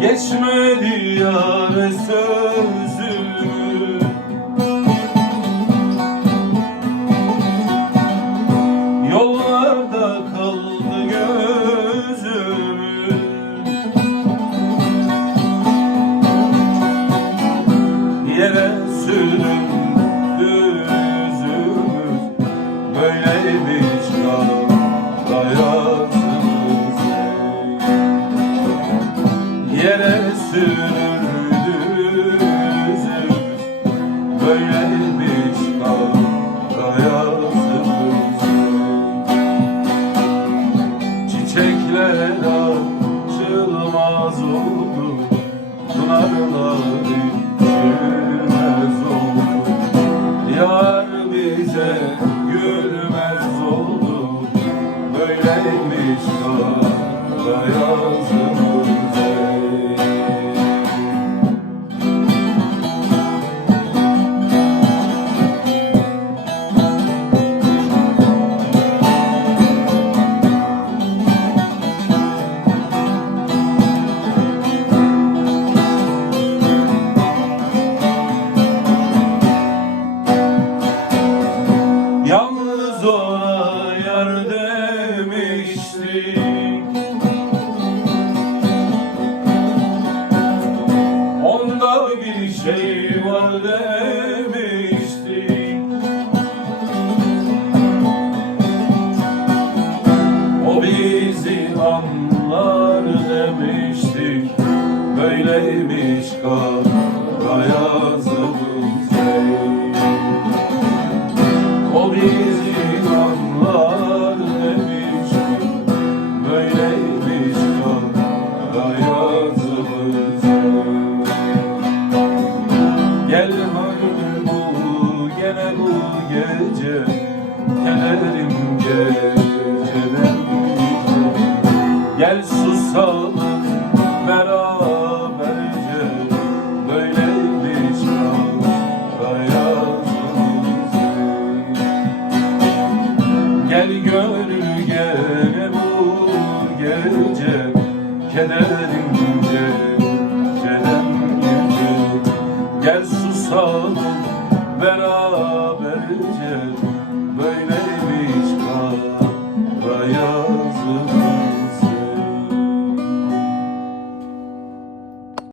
Geçmedi yâre sözüm kaldı gözüm Yere süründü Çiçekler açılmaz oldu. Pınarlar içilmez oldu. Yar bize gülmez oldu. Böyleymiş hayatımız Ona yar demiştik Onda bir şey var demiştik O bizi anlar demiştik. Böyleymiş kara gece. Gelelim geceden Gel susalım Gel gönül gel bu gece Kederim ince Celem gece Gel susalım beraberce Böyle bir kara yazık